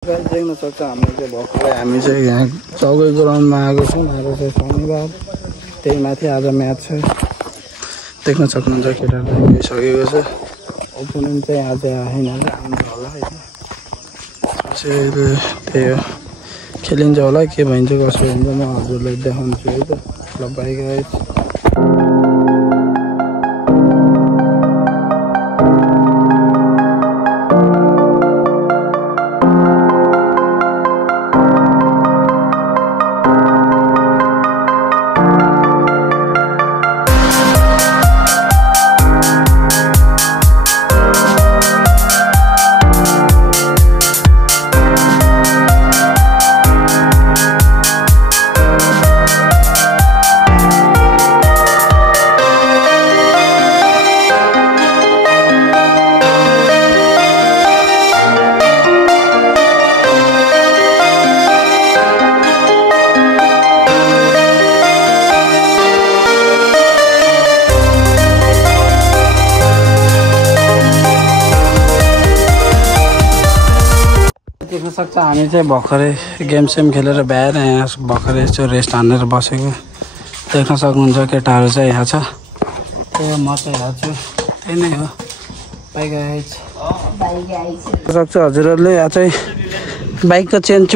देख्न सक्छ हामीले चाहिँ भर्खरै हामी चाहिँ यहाँ चौकै ग्राउन्डमा आएको छौँ। आज चाहिँ शनिबार, त्यही माथि आज म्याच छ। देख्न सक्नुहुन्छ केटाहरू गइसकेको छ। ओपोनेन्ट चाहिँ आज आएन, आउँछ होला होइन। त्यही हो, खेलिन्छ होला, के भइन्छ कसो हुन्छ म हजुरलाई देखाउँछु है त। ल बाइ गाइस। देख्न सक्छ हामी चाहिँ भर्खरै गेम सेम खेलेर भ्याएर यहाँ भर्खरै यसो रेस्ट हानेर बसेको देख्न सक्नुहुन्छ। केटाहरू चाहिँ यहाँ छ, त्यही म चाहिँ यहाँ छु, त्यही नै हो। बाइक सक्छ हजुरहरूले। यहाँ चाहिँ बाइकको चेन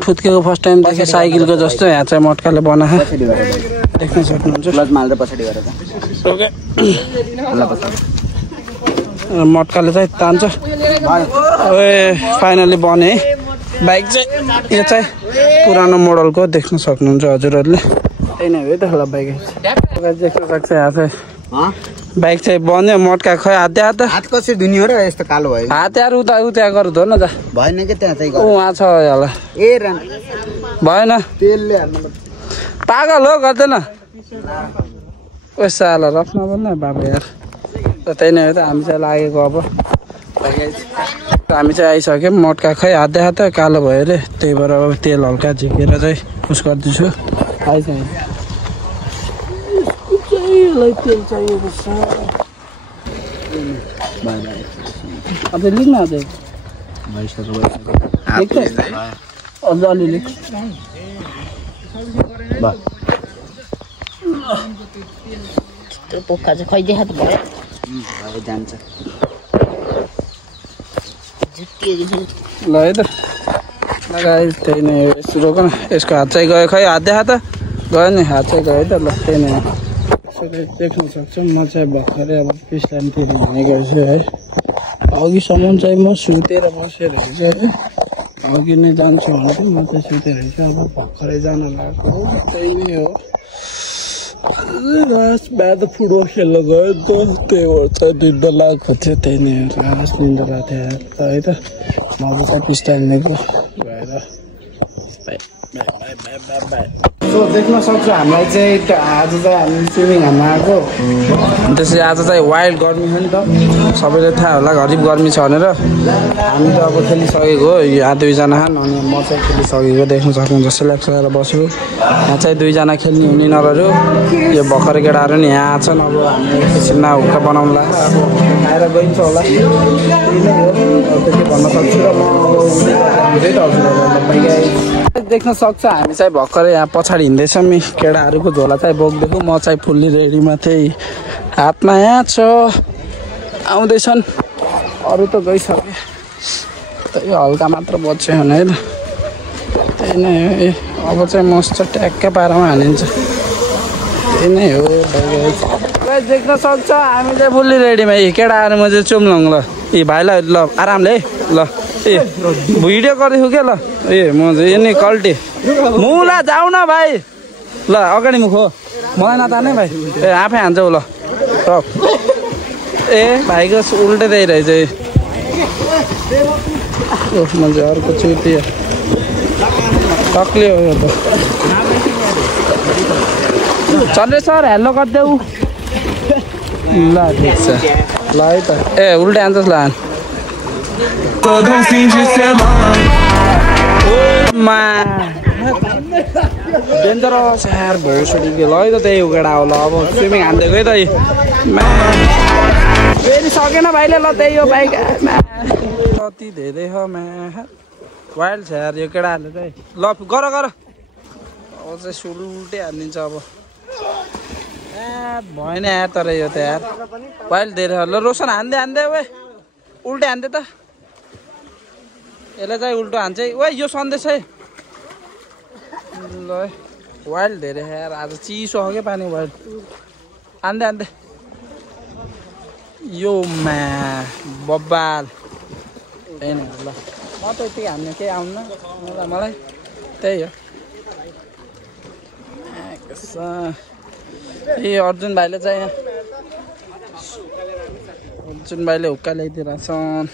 फुत्केको फर्स्ट टाइम देखेँ, साइकलको जस्तो। यहाँ चाहिँ मटकाले बनाएको देख्न सक्नुहुन्छ। मटकाले चाहिँ तान्छ। फाइनली बने बाइक चाहिँ। यो चाहिँ पुरानो मोडलको देख्न सक्नुहुन्छ हजुरहरूले। त्यही नै हो त। ल बाइक देख्न सक्छ यहाँ चाहिँ बाइक चाहिँ बन्यो। मटका खै हात कसरी धुनी हो र यस्तो कालो भयो? हात यार उता उता गरेर धो न त। भएन कि त्यहाँ चाहिँ उहाँ छ होला। ए राम भएन, तेलले हाल्नु पागल हो गर्दैन। पैसा हाल रफ्न बोल्न बाबा यार। त्यही नै हो त। हामी चाहिँ लागेको अब हामी चाहिँ आइसक्यौँ। मटका खै हात कालो भयो अरे, त्यही भएर अब तेल हल्का झिकेर चाहिँ उस गर्दैछु। आइसक्यो तेल चाहिएको छ। अब लिनु अझै अलिअलि पोखा चाहिँ खैदेखा त भयो जान्छ। ल है त लगाए। त्यही नै हो। यस्तो रोक न, यसको हात चाहिँ गयो खै हात गयो नि, हात चाहिँ गयो त। ल त्यही नै हो। देख्न सक्छौँ म चाहिँ भर्खरै अब पिस्लानतिर हिँडेको छु है। अघिसम्म चाहिँ म सुतेर बसेर चाहिँ है, अघि नै जान्छु भनेको म चाहिँ सुतेर छु। अब भर्खरै जान लागेको हो। त्यही नै हो। रात बिहान त फुटबल खेल्न गयो नि त, त्यही भएर चाहिँ निन्दा लागेको थियो। त्यही नै हो, रात निन्दा लागेको थियो है त। म चाहिँ पिस्टाइनेको गएर देख्न सक्छ। हामीलाई चाहिँ आज चाहिँ हामी स्विमिङ हान्न आएको। त्यसै आज चाहिँ वाइल्ड गर्मी हो नि त, सबैले थाहा होला घरिब गर्मी छ भनेर। हामी त अब खेलिसकेको हो। यहाँ दुईजना खान अनि म चाहिँ खेलिसकेको देख्न सक्नुहुन्छ। सेलेक्ट गरेर बसेको। यहाँ चाहिँ दुईजना खेल्ने हुने नरहरू। यो भर्खरै केटाहरू नि यहाँ छन्। अब हामी एकछिन हुक्का बनाउँला, अब खाएर गइन्छ होला। त्यही नै हो। अब त्यति भन्न सक्छु। र म अब त हजुर देख्न सक्छ हामी चाहिँ भर्खरै यहाँ पछाडि हिँड्दैछौँ। केटाहरूको झोला चाहिँ बोक्दैछु। म चाहिँ फुल्ली रेडीमा थिएँ। हातमा यहाँ छ, आउँदैछन्। अरू त गइसके, त्यही हल्का मात्र बच्यो भने है त। त्यही नै हो। अब चाहिँ मस्त ट्याक्कै पारामा हालिन्छ। त्यही नै हो। देख्न सक्छ हामी चाहिँ फुल्ली रेडीमा। केटाहरूमा चाहिँ चुम्लङ। ल ए भाइलाई ल आरामले ल। ए भिडियो गर्दैछु क्या। ल ए म चाहिँ नि कल्टी मुला जाऊ न भाइ। ल अगाडि मुख हो, मलाई नतार्ने भाइ। ए आफै हान्छौ ल। ए भाइको उल्टै दिइरहेछ। म चाहिँ अर्को चुति टक्लियो यो त। चन्द्रे सर हेलो गरिदेऊ। ल ठिक छ। ल है त। ए उल्टै हान्छस् ल। डेन्जरस यार भोसडी के ल है त। त्यही हो केटा होला। अब स्विमिङ हान्दिएको है त। फेरि सकेन भाइले। ल त्यही हो बाइक कति धेरै हो वाइल्ड छ यार यो केटाहरूले चाहिँ ल गर गर अब चाहिँ सुलुल्टै हालिदिन्छ अब भएन यार तर यो त यार वाइल्ड धेरै ल रोशन हान्दै हान्दै वे उल्टे हान्दै त यसलाई चाहिँ उल्टो हान्छ ओ यो सन्देश है ल वाइल्ड धेरै यार आज चिसो हो क्या पानी वाइल्ड हान्दै हान्दै यो मा बब्बाल त्यही नै ल म त यति हान्ने केही आउन्न मलाई त्यही हो ए अर्जुन भाइले चाहिँ यहाँ अर्जुन भाइले हुक्का ल्याइदिइरहेछन्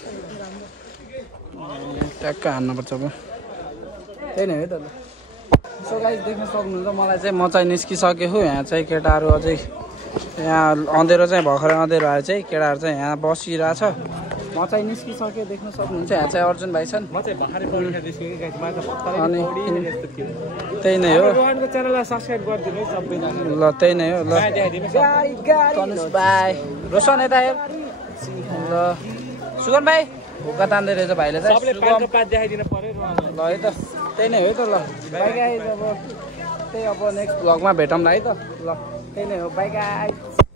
ट्याक्क हान्नुपर्छ अब त्यही नै है त ल सो गाइस देख्न सक्नुहुन्छ मलाई चाहिँ म चाहिँ निस्किसकेको यहाँ चाहिँ केटाहरू अझै यहाँ अँधेरो चाहिँ भर्खरै अँधेरो आयो चाहिँ केटाहरू चाहिँ यहाँ बसिरहेछ म चाहिँ निस्किसकेँ देख्न सक्नुहुन्छ यहाँ चाहिँ अर्जुन भाइ छन् अनि त्यही नै हो ल त्यही नै हो ल तनुष भाइ रोशन यता हेर ल सुगन भाइ हुक्का तान्दै रहेछ भाइले चाहिँ ल है त त्यही नै हो त ल बाई गाइज अब त्यही अब नेक्स्ट भ्लगमा भेटौँ न है त ल त्यही नै हो बाई गाइज